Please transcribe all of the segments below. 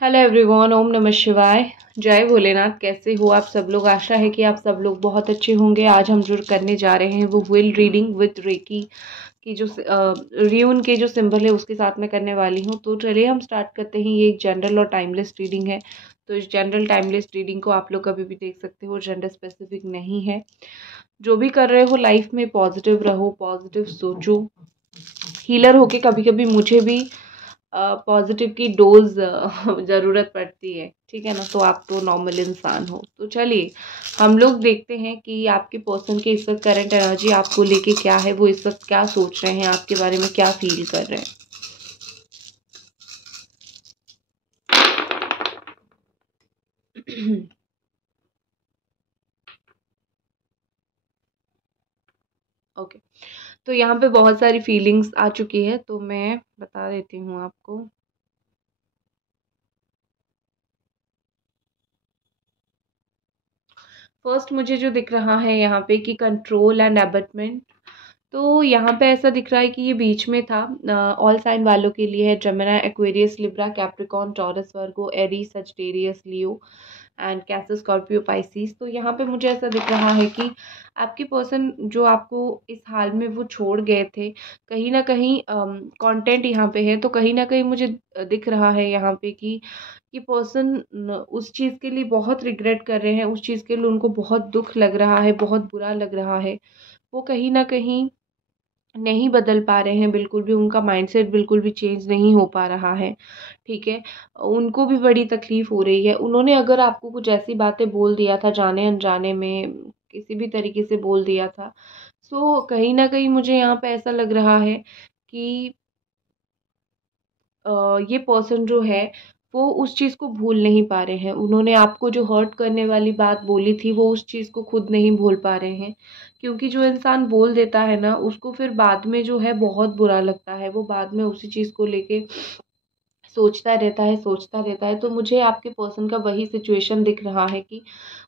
Hello everyone, ओम नमः शिवाय। जय भोलेनाथ। कैसे हो आप सब लोग? आशा है कि आप सब लोग बहुत अच्छे होंगे। आज हम जो करने जा रहे हैं वो विल रीडिंग विद रेकी की जो र्यून के जो सिंबल है उसके साथ में करने वाली हूँ। तो चलिए हम स्टार्ट करते हैं। ये एक जनरल और टाइमलेस रीडिंग है, तो इस जनरल टाइमलेस रीडिंग को आप लोग कभी भी देख सकते हो, जेंडर स्पेसिफिक नहीं है। जो भी कर रहे हो लाइफ में पॉजिटिव रहो, पॉजिटिव सोचो। हीलर होके कभी कभी मुझे भी पॉजिटिव की डोज ज़रूरत पड़ती है, ठीक है ना। तो आप तो नॉर्मल इंसान हो। तो चलिए हम लोग देखते हैं कि आपके पर्सन के इस वक्त करंट एनर्जी आपको लेके क्या है, वो इस वक्त क्या सोच रहे हैं, आपके बारे में क्या फील कर रहे हैं। ओके, तो यहाँ पे बहुत सारी फीलिंग्स आ चुकी है, तो मैं बता देती हूँ आपको। फर्स्ट मुझे जो दिख रहा है यहाँ पे कि कंट्रोल एंड एबटमेंट। तो यहाँ पे ऐसा दिख रहा है कि ये बीच में था। ऑल साइन वालों के लिए है, Gemini, Aquarius, Libra, Capricorn, taurus, Virgo, Aries, Sagittarius, Leo and cancer, Scorpio, Pisces. तो यहाँ पे मुझे ऐसा दिख रहा है कि आपके पर्सन जो आपको इस हाल में वो छोड़ गए थे, कहीं ना कहीं कंटेंट यहाँ पे है। तो कहीं ना कहीं मुझे दिख रहा है यहाँ पे कि ये पर्सन उस चीज़ के लिए बहुत रिग्रेट कर रहे हैं, उस चीज़ के लिए उनको बहुत दुख लग रहा है, बहुत बुरा लग रहा है। वो कहीं ना कहीं नहीं बदल पा रहे हैं, बिल्कुल भी उनका माइंडसेट बिल्कुल भी चेंज नहीं हो पा रहा है, ठीक है। उनको भी बड़ी तकलीफ हो रही है। उन्होंने अगर आपको कुछ ऐसी बातें बोल दिया था, जाने अनजाने में किसी भी तरीके से बोल दिया था, सो कहीं ना कहीं मुझे यहाँ पे ऐसा लग रहा है कि ये पर्सन जो है वो उस चीज़ को भूल नहीं पा रहे हैं। उन्होंने आपको जो हर्ट करने वाली बात बोली थी वो उस चीज़ को खुद नहीं भूल पा रहे हैं, क्योंकि जो इंसान बोल देता है ना उसको फिर बाद में जो है बहुत बुरा लगता है। वो बाद में उसी चीज़ को लेके सोचता रहता है, सोचता रहता है। तो मुझे आपके पर्सन का वही सिचुएशन दिख रहा है कि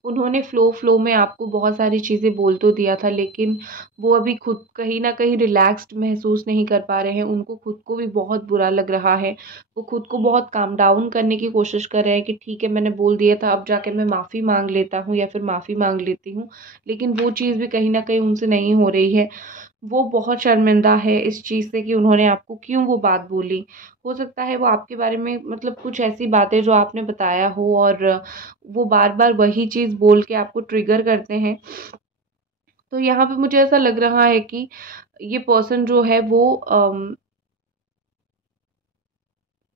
उन्होंने फ़्लो में आपको बहुत सारी चीज़ें बोल तो दिया था, लेकिन वो अभी खुद कहीं न कहीं रिलैक्स्ड महसूस नहीं कर पा रहे हैं। उनको खुद को भी बहुत बुरा लग रहा है। वो खुद को बहुत काम डाउन करने की कोशिश कर रहे हैं कि ठीक है, मैंने बोल दिया था, अब जाके मैं माफ़ी माँग लेता हूँ या फिर माफ़ी माँग लेती हूँ। लेकिन वो चीज़ भी कहीं न कहीं उनसे नहीं हो रही है। वो बहुत शर्मिंदा है इस चीज़ से कि उन्होंने आपको क्यों वो बात बोली। हो सकता है वो आपके बारे में मतलब कुछ ऐसी बातें जो आपने बताया हो, और वो बार-बार वही चीज़ बोल के आपको ट्रिगर करते हैं। तो यहाँ पे मुझे ऐसा लग रहा है कि ये पर्सन जो है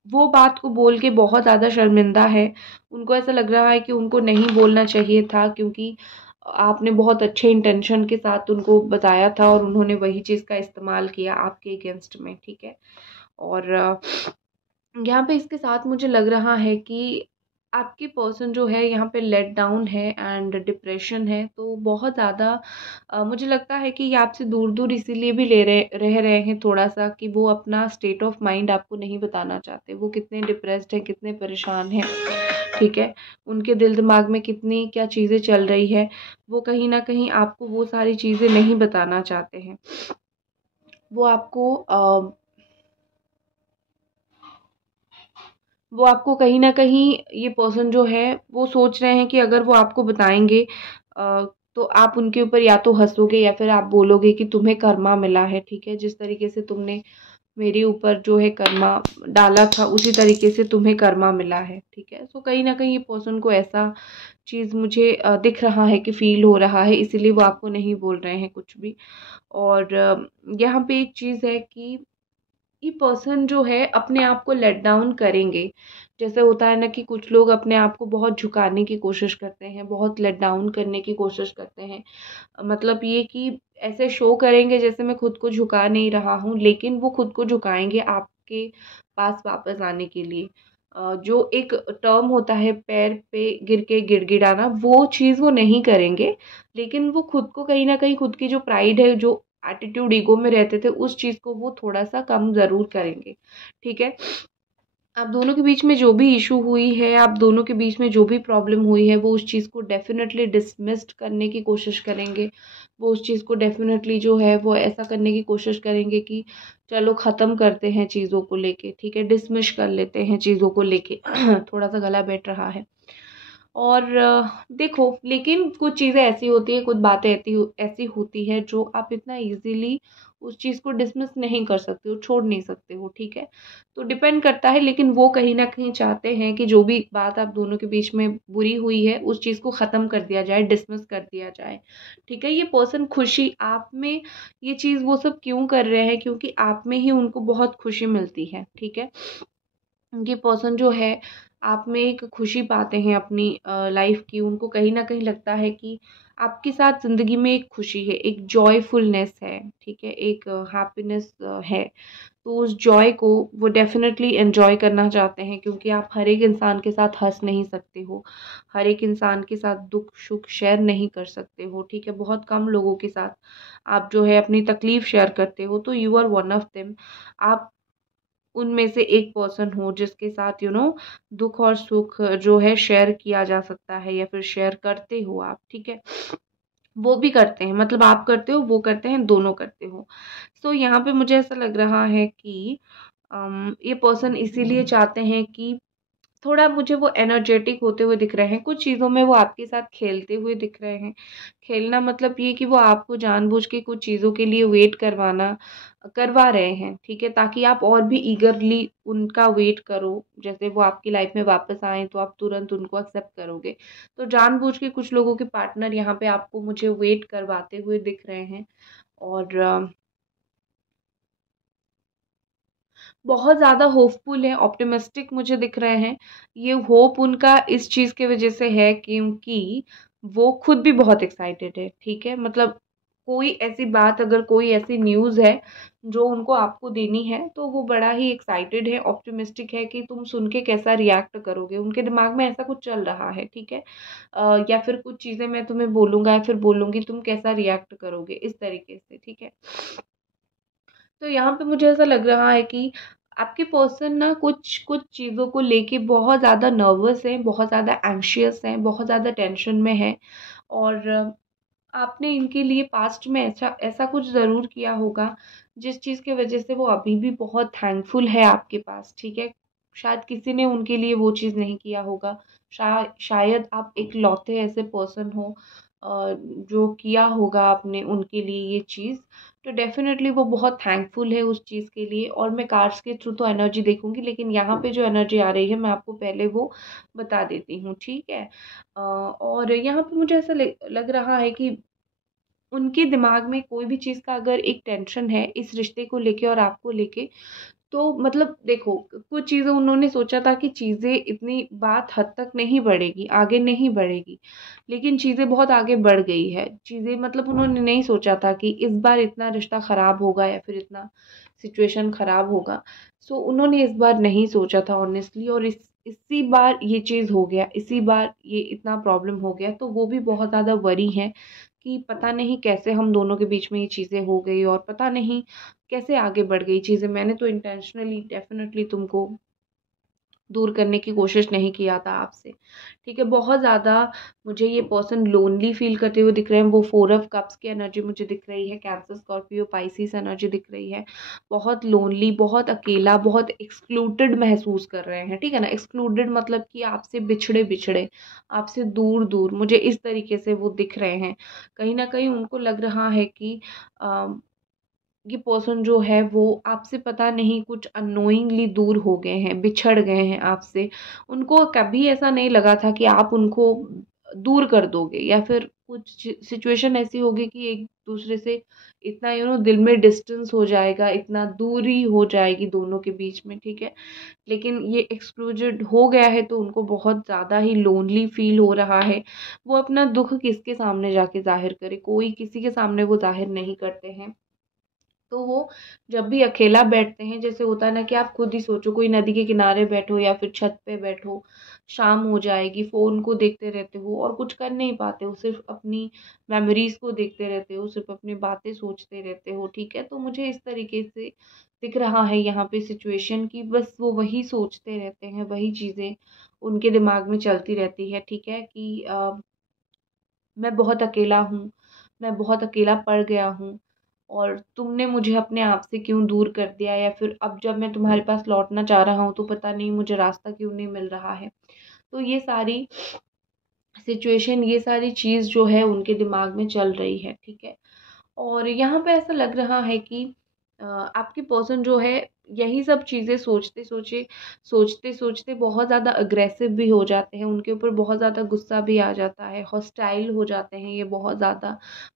वो बात को बोल के बहुत ज़्यादा शर्मिंदा है। उनको ऐसा लग रहा है कि उनको नहीं बोलना चाहिए था, क्योंकि आपने बहुत अच्छे इंटेंशन के साथ उनको बताया था और उन्होंने वही चीज़ का इस्तेमाल किया आपके अगेंस्ट में, ठीक है। और यहाँ पे इसके साथ मुझे लग रहा है कि आपकी पर्सन जो है यहाँ पे लेट डाउन है एंड डिप्रेशन है। तो बहुत ज़्यादा मुझे लगता है कि ये आपसे दूर दूर इसीलिए भी रह रहे हैं थोड़ा सा, कि वो अपना स्टेट ऑफ माइंड आपको नहीं बताना चाहते। वो कितने डिप्रेस्ड हैं, कितने परेशान हैं, ठीक है। उनके दिल दिमाग में कितनी क्या चीज़ें चल रही है, वो कहीं ना कहीं आपको वो सारी चीज़ें नहीं बताना चाहते हैं। वो आपको कहीं न कहीं, ये पर्सन जो है वो सोच रहे हैं कि अगर वो आपको बताएँगे तो आप उनके ऊपर या तो हँसोगे या फिर आप बोलोगे कि तुम्हें कर्मा मिला है, ठीक है। जिस तरीके से तुमने मेरे ऊपर जो है कर्मा डाला था उसी तरीके से तुम्हें कर्मा मिला है, ठीक है। सो कहीं न कहीं ये पर्सन को ऐसा चीज़ मुझे दिख रहा है कि फ़ील हो रहा है, इसीलिए वो आपको नहीं बोल रहे हैं कुछ भी। और यहाँ पे एक चीज़ है कि ये पर्सन जो है अपने आप को लेट डाउन करेंगे। जैसे होता है ना कि कुछ लोग अपने आप को बहुत झुकाने की कोशिश करते हैं, बहुत लेट डाउन करने की कोशिश करते हैं। मतलब ये कि ऐसे शो करेंगे जैसे मैं खुद को झुका नहीं रहा हूँ, लेकिन वो खुद को झुकाएँगे आपके पास वापस आने के लिए। जो एक टर्म होता है पैर पे गिर के गिड़गिड़ाना, वो चीज़ वो नहीं करेंगे, लेकिन वो खुद को कहीं न कहीं खुद की जो प्राइड है, जो एटीट्यूड ईगो में रहते थे, उस चीज़ को वो थोड़ा-सा कम ज़रूर करेंगे, ठीक है। आप दोनों के बीच में जो भी इश्यू हुई है, आप दोनों के बीच में जो भी प्रॉब्लम हुई है, वो उस चीज़ को डेफ़िनेटली डिसमिस्ड करने की कोशिश करेंगे। वो उस चीज़ को डेफ़िनेटली जो है वो ऐसा करने की कोशिश करेंगे कि चलो ख़त्म करते हैं चीज़ों को लेके, ठीक है, डिसमिस कर लेते हैं चीज़ों को लेके। थोड़ा सा गला बैठ रहा है। और देखो, लेकिन कुछ चीज़ें ऐसी होती है, कुछ बातें ऐसी ऐसी होती है जो आप इतना इजीली उस चीज़ को डिसमिस नहीं कर सकते हो, छोड़ नहीं सकते हो, ठीक है। तो डिपेंड करता है, लेकिन वो कहीं ना कहीं चाहते हैं कि जो भी बात आप दोनों के बीच में बुरी हुई है उस चीज़ को ख़त्म कर दिया जाए, डिसमिस कर दिया जाए, ठीक है। ये पर्सन खुशी आप में, ये चीज़ वो सब क्यों कर रहे हैं, क्योंकि आप में ही उनको बहुत खुशी मिलती है, ठीक है। ये पर्सन जो है आप में एक खुशी पाते हैं अपनी लाइफ की, उनको कहीं ना कहीं लगता है कि आपके साथ ज़िंदगी में एक खुशी है, एक जॉयफुलनेस है, ठीक है, एक हैप्पीनेस है। तो उस जॉय को वो डेफिनेटली एन्जॉय करना चाहते हैं, क्योंकि आप हर एक इंसान के साथ हंस नहीं सकते हो, हर एक इंसान के साथ दुख सुख शेयर नहीं कर सकते हो, ठीक है। बहुत कम लोगों के साथ आप जो है अपनी तकलीफ़ शेयर करते हो, तो you are one of them. आप उनमें से एक पर्सन हो जिसके साथ दुख और सुख जो है शेयर किया जा सकता है, या फिर शेयर करते हो आप, ठीक है। वो भी करते हैं, मतलब आप करते हो, वो करते हैं, दोनों करते हो। सो यहाँ पे मुझे ऐसा लग रहा है कि ये पर्सन इसीलिए चाहते हैं कि थोड़ा मुझे वो एनर्जेटिक होते हुए दिख रहे हैं, कुछ चीज़ों में वो आपके साथ खेलते हुए दिख रहे हैं। खेलना मतलब ये कि वो आपको जानबूझ के कुछ चीज़ों के लिए वेट करवा रहे हैं, ठीक है, ताकि आप और भी ईगरली उनका वेट करो। जैसे वो आपकी लाइफ में वापस आएँ तो आप तुरंत उनको एक्सेप्ट करोगे। तो जानबूझ के कुछ लोगों के पार्टनर यहाँ पे आपको मुझे वेट करवाते हुए दिख रहे हैं। और बहुत ज़्यादा होपफुल है, ऑप्टिमिस्टिक मुझे दिख रहे हैं। ये होप उनका इस चीज़ की वजह से है क्योंकि वो खुद भी बहुत एक्साइटेड है, ठीक है। मतलब कोई ऐसी बात, अगर कोई ऐसी न्यूज़ है जो उनको आपको देनी है, तो वो बड़ा ही एक्साइटेड है, ऑप्टिमिस्टिक है कि तुम सुन के कैसा रिएक्ट करोगे। उनके दिमाग में ऐसा कुछ चल रहा है, ठीक है। या फिर कुछ चीज़ें मैं तुम्हें बोलूँगा या फिर बोलूँगी, तुम कैसा रिएक्ट करोगे, इस तरीके से, ठीक है। तो यहाँ पे मुझे ऐसा लग रहा है कि आपके पर्सन ना कुछ कुछ चीज़ों को लेके बहुत ज़्यादा नर्वस हैं, बहुत ज़्यादा एंग्शियस हैं, बहुत ज़्यादा टेंशन में हैं। और आपने इनके लिए पास्ट में ऐसा ऐसा कुछ ज़रूर किया होगा जिस चीज़ की वजह से वो अभी भी बहुत थैंकफुल है आपके पास, ठीक है। शायद किसी ने उनके लिए वो चीज़ नहीं किया होगा। शायद आप इकलौते ऐसे पर्सन हो जो किया होगा आपने उनके लिए ये चीज़। तो डेफ़िनेटली वो बहुत थैंकफुल है उस चीज़ के लिए। और मैं कार्ड्स के थ्रू तो एनर्जी देखूँगी, लेकिन यहाँ पे जो एनर्जी आ रही है मैं आपको पहले वो बता देती हूँ, ठीक है। और यहाँ पे मुझे ऐसा लग रहा है कि उनके दिमाग में कोई भी चीज़ का अगर एक टेंशन है इस रिश्ते को लेके और आपको लेके, तो मतलब देखो, कुछ चीज़ें उन्होंने सोचा था कि चीज़ें इतनी बात हद तक नहीं बढ़ेगी, आगे नहीं बढ़ेगी, लेकिन चीज़ें बहुत आगे बढ़ गई है। चीज़ें मतलब उन्होंने नहीं सोचा था कि इस बार इतना रिश्ता ख़राब होगा या फिर इतना सिचुएशन ख़राब होगा। सो उन्होंने इस बार नहीं सोचा था ऑनेस्टली, और इसी बार ये चीज़ हो गया, इसी बार ये इतना प्रॉब्लम हो गया, तो वो भी बहुत ज़्यादा वरी हैं कि पता नहीं कैसे हम दोनों के बीच में ये चीज़ें हो गई, और पता नहीं कैसे आगे बढ़ गई चीज़ें। मैंने तो इंटेंशनली डेफ़िनेटली तुमको दूर करने की कोशिश नहीं किया था आपसे, ठीक है। बहुत ज़्यादा मुझे ये पर्सन लोनली फ़ील करते हुए दिख रहे हैं। वो 4 ऑफ कप्स की एनर्जी मुझे दिख रही है, कैंसर, स्कॉर्पियो, पाइसेस एनर्जी दिख रही है। बहुत लोनली, बहुत अकेला, बहुत एक्सक्लूडेड महसूस कर रहे हैं, ठीक है ना। एक्सक्लूडेड मतलब कि आपसे बिछड़े-बिछड़े, आपसे दूर-दूर, मुझे इस तरीके से वो दिख रहे हैं। कहीं न कहीं उनको लग रहा है कि अ ये पर्सन जो है वो आपसे पता नहीं कुछ अननोइंगली दूर हो गए हैं, बिछड़ गए हैं आपसे। उनको कभी ऐसा नहीं लगा था कि आप उनको दूर कर दोगे, या फिर कुछ सिचुएशन ऐसी होगी कि एक दूसरे से इतना दिल में डिस्टेंस हो जाएगा, इतना दूरी हो जाएगी दोनों के बीच में, ठीक है। लेकिन ये एक्सक्लूडेड हो गया है तो उनको बहुत ज़्यादा ही लोनली फील हो रहा है। वो अपना दुख किसके सामने जाके ज़ाहिर करे, कोई किसी के सामने वो ज़ाहिर नहीं करते हैं। तो वो जब भी अकेला बैठते हैं, जैसे होता है ना कि आप खुद ही सोचो, कोई नदी के किनारे बैठो या फिर छत पे बैठो, शाम हो जाएगी, फ़ोन को देखते रहते हो और कुछ कर नहीं पाते हो, सिर्फ अपनी मेमोरीज को देखते रहते हो, सिर्फ अपनी बातें सोचते रहते हो, ठीक है। तो मुझे इस तरीके से दिख रहा है यहाँ पे सिचुएशन की, बस वो वही सोचते रहते हैं, वही चीज़ें उनके दिमाग में चलती रहती है, ठीक है, कि मैं बहुत अकेला हूँ, मैं बहुत अकेला पड़ गया हूँ। और तुमने मुझे अपने आप से क्यों दूर कर दिया, या फिर अब जब मैं तुम्हारे पास लौटना चाह रहा हूँ तो पता नहीं मुझे रास्ता क्यों नहीं मिल रहा है। तो ये सारी सिचुएशन, ये सारी चीज़ जो है उनके दिमाग में चल रही है, ठीक है। और यहाँ पे ऐसा लग रहा है कि आपके पर्सन जो है यही सब चीज़ें सोचते सोचते बहुत ज़्यादा अग्रेसिव भी हो जाते हैं, उनके ऊपर बहुत ज़्यादा गुस्सा भी आ जाता है, हॉस्टाइल हो जाते हैं ये बहुत ज़्यादा।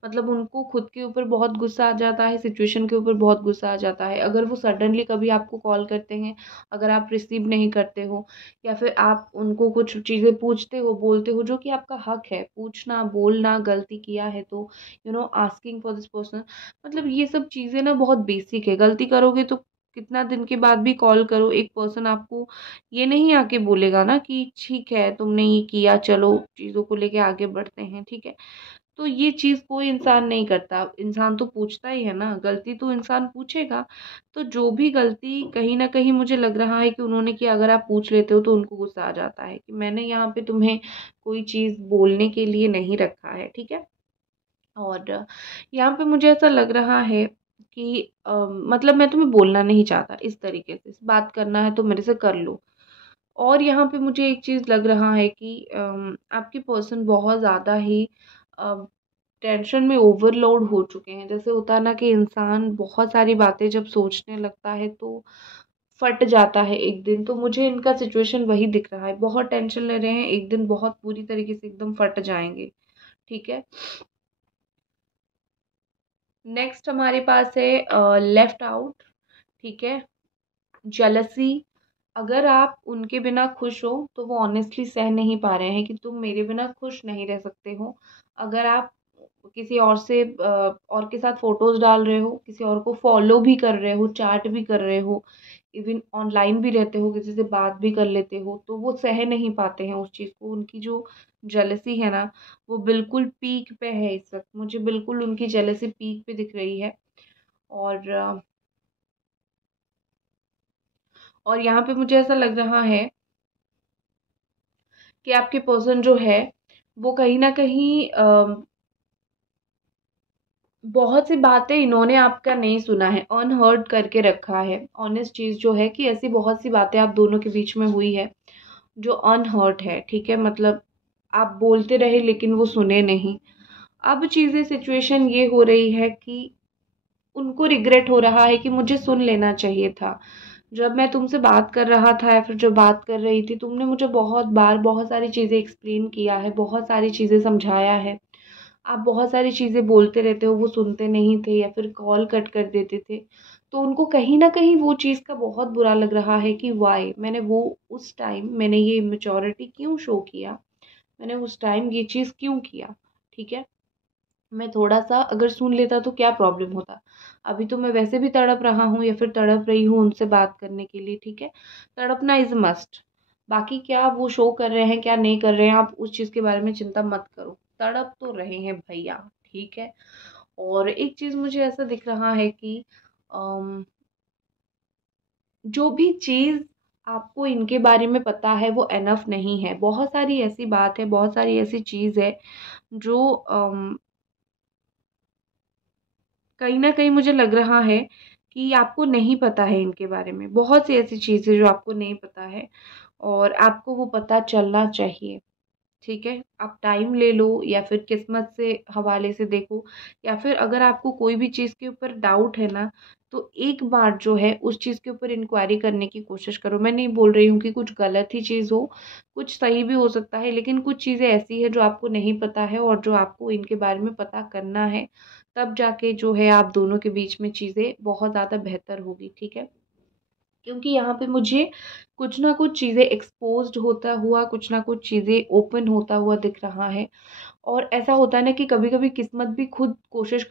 मतलब उनको खुद के ऊपर बहुत गुस्सा आ जाता है, सिचुएशन के ऊपर बहुत गुस्सा आ जाता है। अगर वो सडनली कभी आपको कॉल करते हैं, अगर आप रिसीव नहीं करते हो, या फिर आप उनको कुछ चीज़ें पूछते हो, बोलते हो, जो कि आपका हक है पूछना, बोलना, गलती किया है तो आस्किंग फॉर दिस पर्सन, मतलब ये सब चीज़ें ना बहुत बेसिक है। गलती करोगे तो कितना दिन के बाद भी कॉल करो, एक पर्सन आपको ये नहीं आके बोलेगा ना कि ठीक है तुमने ये किया, चलो चीज़ों को लेके आगे बढ़ते हैं, ठीक है। तो ये चीज़ कोई इंसान नहीं करता, इंसान तो पूछता ही है ना, गलती तो इंसान पूछेगा। तो जो भी गलती कहीं न कहीं मुझे लग रहा है कि उन्होंने किया, अगर आप पूछ लेते हो तो उनको गुस्सा आ जाता है कि मैंने यहाँ पे तुम्हें कोई चीज़ बोलने के लिए नहीं रखा है, ठीक है। और यहाँ पे मुझे ऐसा लग रहा है कि मतलब मैं तुम्हें बोलना नहीं चाहता, इस तरीके से बात करना है तो मेरे से कर लो। और यहाँ पे मुझे एक चीज़ लग रहा है कि आपके पर्सन बहुत ज़्यादा ही टेंशन में ओवरलोड हो चुके हैं। जैसे होता है ना कि इंसान बहुत सारी बातें जब सोचने लगता है तो फट जाता है एक दिन। तो मुझे इनका सिचुएशन वही दिख रहा है, बहुत टेंशन ले रहे हैं, एक दिन बहुत बुरी तरीके से एकदम फट जाएंगे, ठीक है। नेक्स्ट हमारे पास है लेफ्ट आउट, ठीक है। जेलसी, अगर आप उनके बिना खुश हो तो वो ऑनेस्टली सह नहीं पा रहे हैं कि तुम मेरे बिना खुश नहीं रह सकते हो। अगर आप किसी और से और के साथ फोटोज डाल रहे हो, किसी और को फॉलो भी कर रहे हो, चैट भी कर रहे हो, इवन ऑनलाइन भी रहते हो, किसी से बात भी कर लेते हो, तो वो सह नहीं पाते हैं उस चीज़ को। उनकी जो जेलसी है ना, वो बिल्कुल पीक पे है इस वक्त। मुझे बिल्कुल उनकी जेलसी पीक पे दिख रही है। और यहाँ पे मुझे ऐसा लग रहा है कि आपके पर्सन जो है वो कहीं ना कहीं बहुत सी बातें इन्होंने आपका नहीं सुना है, अनहर्ड करके रखा है। ऑनेस्ट चीज़ जो है कि ऐसी बहुत सी बातें आप दोनों के बीच में हुई है जो अनहर्ड है, ठीक है। मतलब आप बोलते रहे लेकिन वो सुने नहीं। अब चीज़ें सिचुएशन ये हो रही है कि उनको रिग्रेट हो रहा है कि मुझे सुन लेना चाहिए था। जब मैं तुमसे बात कर रहा था या फिर जब बात कर रही थी, तुमने मुझे बहुत बार बहुत सारी चीज़ें एक्सप्लेन किया है, बहुत सारी चीज़ें समझाया है। आप बहुत सारी चीज़ें बोलते रहते हो, वो सुनते नहीं थे या फिर कॉल कट कर देते थे। तो उनको कहीं न कहीं वो चीज़ का बहुत बुरा लग रहा है कि व्हाई मैंने वो उस टाइम मैंने ये इमैच्योरिटी क्यों शो किया? मैंने उस टाइम ये चीज़ क्यों किया? ठीक है? मैं थोड़ा-सा अगर सुन लेता तो क्या प्रॉब्लम होता? अभी तो मैं वैसे भी तड़प रहा हूँ या फिर तड़प रही हूँ उनसे बात करने के लिए, ठीक है? तड़पना इज़ मस्ट। बाकी क्या वो शो कर रहे हैं, क्या नहीं कर रहे हैं, आप उस चीज़ के बारे में चिंता मत करो। तड़प तो रहे हैं भैया, ठीक है? और एक चीज़ मुझे ऐसा दिख रहा है कि अम, जो भी चीज़ आपको इनके बारे में पता है वो इनफ नहीं है। बहुत सारी ऐसी बात है, बहुत सारी ऐसी चीज़ है जो कहीं न कहीं मुझे लग रहा है कि आपको नहीं पता है इनके बारे में। बहुत सी ऐसी चीज़ें जो आपको नहीं पता है और आपको वो पता चलना चाहिए। ठीक है? आप टाइम ले लो या फिर किस्मत से हवाले से देखो, या फिर अगर आपको कोई भी चीज़ के ऊपर डाउट है ना, तो एक बार जो है उस चीज़ के ऊपर इंक्वायरी करने की कोशिश करो। मैं नहीं बोल रही हूँ कि कुछ गलत ही चीज़ हो, कुछ सही भी हो सकता है, लेकिन कुछ चीज़ें ऐसी हैं जो आपको नहीं पता है और जो आपको इनके बारे में पता करना है, तब जाके जो है आप दोनों के बीच में चीज़ें बहुत ज़्यादा बेहतर होगी, ठीक है? क्योंकि यहाँ पे मुझे कुछ ना कुछ चीज़ें एक्सपोज़्ड होता हुआ, कुछ ना कुछ चीज़ें ओपन होता हुआ दिख रहा है। और ऐसा होता है ना कि कभी-कभी किस्मत खुद कोशिश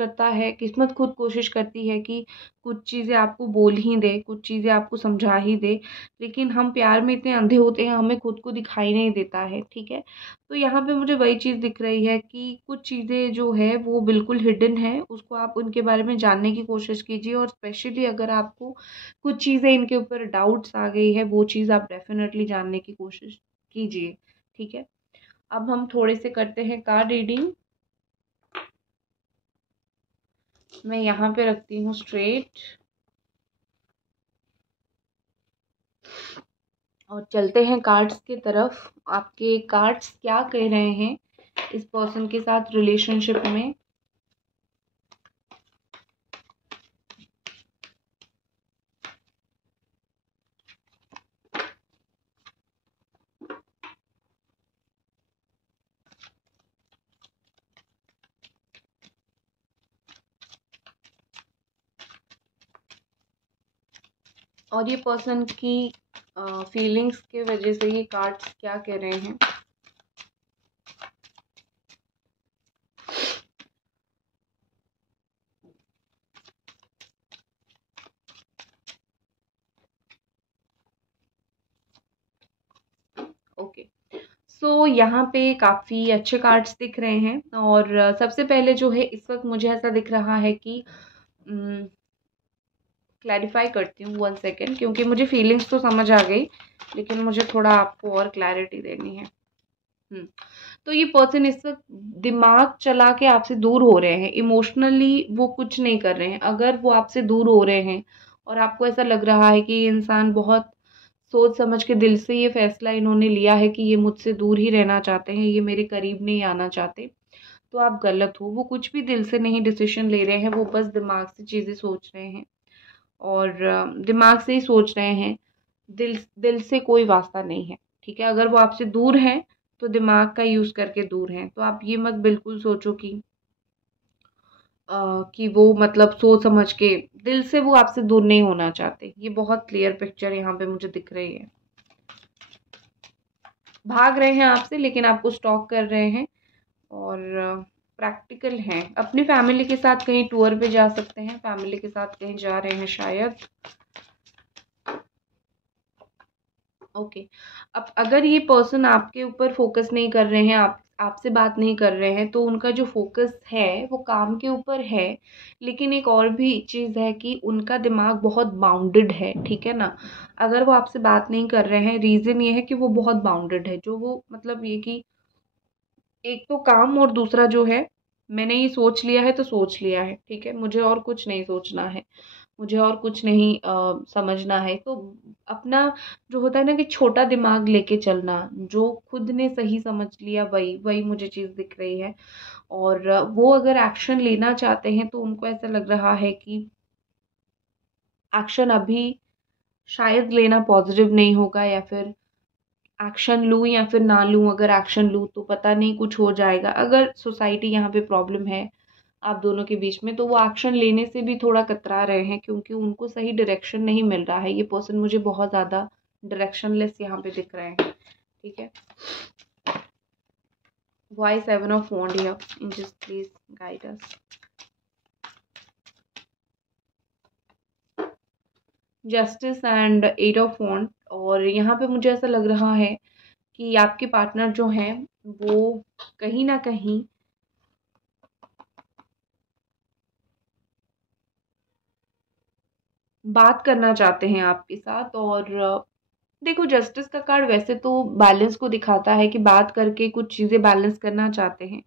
करती है कि कुछ चीज़ें आपको बोल ही दे, कुछ चीज़ें आपको समझा ही दे, लेकिन हम प्यार में इतने अंधे होते हैं, हमें खुद को दिखाई नहीं देता है, ठीक है? तो यहाँ पे मुझे वही चीज़ दिख रही है कि कुछ चीज़ें जो है वो बिल्कुल हिडन है, उसको आप उनके बारे में जानने की कोशिश कीजिए। और स्पेशली अगर आपको कुछ चीज़ें इनके ऊपर डाउट्स आ गई है, वो चीज़ आप डेफ़िनेटली जानने की कोशिश कीजिए, ठीक है? अब हम थोड़े से करते हैं कार्ड रीडिंग। मैं यहाँ पे रखती हूँ स्ट्रेट और चलते हैं कार्ड्स की तरफ। आपके कार्ड्स क्या कह रहे हैं इस पर्सन के साथ रिलेशनशिप में? और ये पर्सन की फीलिंग्स के वजह से ये कार्ड्स क्या कह रहे हैं? ओके, सो यहाँ पे काफ़ी अच्छे कार्ड्स दिख रहे हैं और सबसे पहले जो है इस वक्त मुझे ऐसा दिख रहा है कि क्लैरिफाई करती हूँ 1 सेकेंड, क्योंकि मुझे फीलिंग्स तो समझ आ गई लेकिन मुझे थोड़ा आपको और क्लैरिटी देनी है। तो ये पर्सन इस वक्त दिमाग चला के आपसे दूर हो रहे हैं, इमोशनली वो कुछ नहीं कर रहे हैं। अगर वो आपसे दूर हो रहे हैं और आपको ऐसा लग रहा है कि ये इंसान बहुत सोच समझ के दिल से ये फैसला इन्होंने लिया है कि ये मुझसे दूर ही रहना चाहते हैं, ये मेरे करीब नहीं आना चाहते, तो आप गलत हो। वो कुछ भी दिल से नहीं डिसीजन ले रहे हैं, वो बस दिमाग से चीज़ें सोच रहे हैं और दिमाग से ही सोच रहे हैं, दिल दिल से कोई वास्ता नहीं है। ठीक है, अगर वो आपसे दूर हैं तो दिमाग का यूज़ करके दूर हैं। तो आप ये मत बिल्कुल सोचो कि वो मतलब सोच समझ के, दिल से वो आपसे दूर नहीं होना चाहते। ये बहुत क्लियर पिक्चर यहाँ पे मुझे दिख रही है। भाग रहे हैं आपसे लेकिन आपको स्टॉक कर रहे हैं और प्रैक्टिकल हैं। अपनी फैमिली के साथ कहीं टूर पे जा सकते हैं, फैमिली के साथ कहीं जा रहे हैं शायद। ओके, अब अगर ये पर्सन आपके ऊपर फोकस नहीं कर रहे हैं, आपसे बात नहीं कर रहे हैं, तो उनका जो फोकस है वो काम के ऊपर है। लेकिन एक और भी चीज़ है कि उनका दिमाग बहुत बाउंडेड है, ठीक है ना। अगर वो आपसे बात नहीं कर रहे हैं, रीज़न ये है कि वो बहुत बाउंडेड है। जो वो मतलब ये कि एक तो काम और दूसरा जो है, मैंने ये सोच लिया है तो सोच लिया है, ठीक है, मुझे और कुछ नहीं सोचना है, मुझे और कुछ नहीं समझना है। तो अपना जो होता है ना कि छोटा दिमाग लेके चलना, जो खुद ने सही समझ लिया वही वही मुझे चीज़ दिख रही है। और वो अगर एक्शन लेना चाहते हैं तो उनको ऐसा लग रहा है कि एक्शन अभी शायद लेना पॉजिटिव नहीं होगा, या फिर एक्शन लूँ या फिर ना लूँ। अगर एक्शन लूँ तो पता नहीं कुछ हो जाएगा। अगर सोसाइटी यहाँ पे प्रॉब्लम है आप दोनों के बीच में, तो वो एक्शन लेने से भी थोड़ा कतरा रहे हैं क्योंकि उनको सही डायरेक्शन नहीं मिल रहा है। ये पर्सन मुझे बहुत ज़्यादा डायरेक्शनलेस यहाँ पे दिख रहे हैं, ठीक है। Why 7 of Wands here? Angels, please guide us. Justice and 8 of वॉन्ड। और यहाँ पे मुझे ऐसा लग रहा है कि आपके पार्टनर जो हैं वो कहीं ना कहीं बात करना चाहते हैं आपके साथ। और देखो, जस्टिस का कार्ड वैसे तो बैलेंस को दिखाता है कि बात करके कुछ चीज़ें बैलेंस करना चाहते हैं,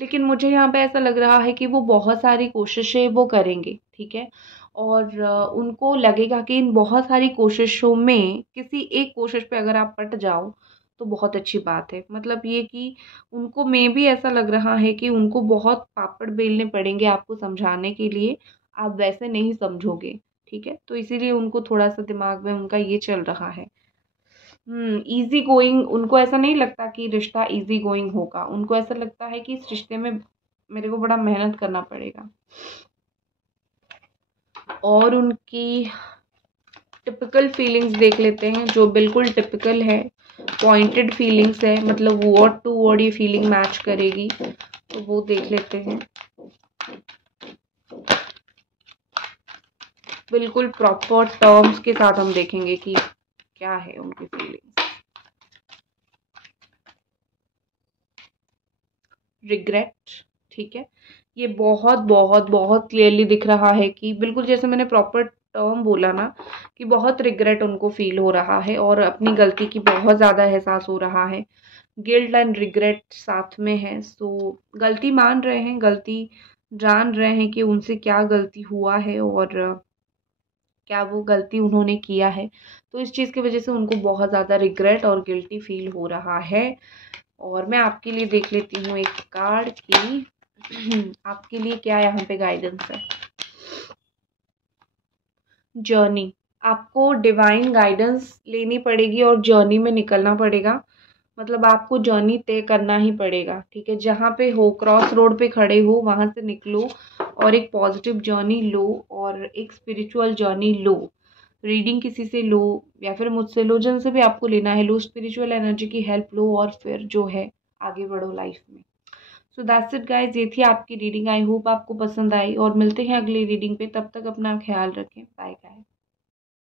लेकिन मुझे यहाँ पे ऐसा लग रहा है कि वो बहुत सारी कोशिशें वो करेंगे, ठीक है। और उनको लगेगा कि इन बहुत सारी कोशिशों में किसी एक कोशिश पे अगर आप पट जाओ तो बहुत अच्छी बात है। मतलब ये कि उनको मे भी ऐसा लग रहा है कि उनको बहुत पापड़ बेलने पड़ेंगे आपको समझाने के लिए, आप वैसे नहीं समझोगे, ठीक है। तो इसीलिए उनको थोड़ा सा दिमाग में उनका ये चल रहा है। इजी गोइंग, उनको ऐसा नहीं लगता कि रिश्ता इजी गोइंग होगा। उनको ऐसा लगता है कि इस रिश्ते में मेरे को बड़ा मेहनत करना पड़ेगा। और उनकी टिपिकल फीलिंग्स देख लेते हैं, जो बिल्कुल टिपिकल है, पॉइंटेड फीलिंग्स है, मतलब वर्ड टू वर्ड ये फीलिंग मैच करेगी, तो वो देख लेते हैं। बिल्कुल प्रॉपर टर्म्स के साथ हम देखेंगे कि क्या है उनकी फीलिंग्स। रिग्रेट, ठीक है। ये बहुत बहुत बहुत क्लियरली दिख रहा है कि बिल्कुल जैसे मैंने प्रॉपर टर्म बोला ना, कि बहुत रिग्रेट उनको फील हो रहा है और अपनी गलती की बहुत ज़्यादा एहसास हो रहा है। गिल्ट एंड रिग्रेट साथ में है। सो गलती मान रहे हैं, गलती जान रहे हैं कि उनसे क्या गलती हुआ है और क्या वो गलती उन्होंने किया है। तो इस चीज़ की वजह से उनको बहुत ज़्यादा रिग्रेट और गिल्टी फील हो रहा है। और मैं आपके लिए देख लेती हूँ एक कार्ड की आपके लिए क्या यहाँ पे गाइडेंस है। जर्नी, आपको डिवाइन गाइडेंस लेनी पड़ेगी और जर्नी में निकलना पड़ेगा। मतलब आपको जर्नी तय करना ही पड़ेगा, ठीक है। जहाँ पे हो, क्रॉस रोड पे खड़े हो, वहाँ से निकलो और एक पॉजिटिव जर्नी लो और एक स्पिरिचुअल जर्नी लो। रीडिंग किसी से लो या फिर मुझसे लो, जिनसे भी आपको लेना है लो, स्पिरिचुअल एनर्जी की हेल्प लो और फिर जो है आगे बढ़ो लाइफ में। सो दैट्स इट गाइज, ये थी आपकी रीडिंग। आई होप आपको पसंद आई और मिलते हैं अगली रीडिंग पे। तब तक अपना ख्याल रखें। Bye guys.